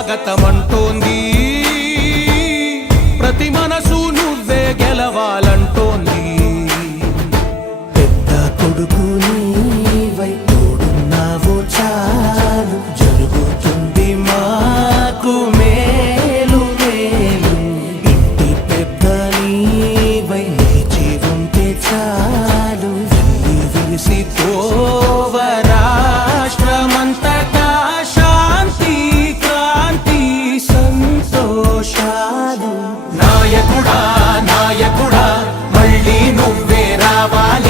స్వాగతమంటోంది. ప్రతి మనసు నువ్వే గెలవాలంటోంది. పెద్ద కొడుకు నీవై తోడున్నావో చా నాయకుడా మళ్ళీ నువ్వే రావాలి.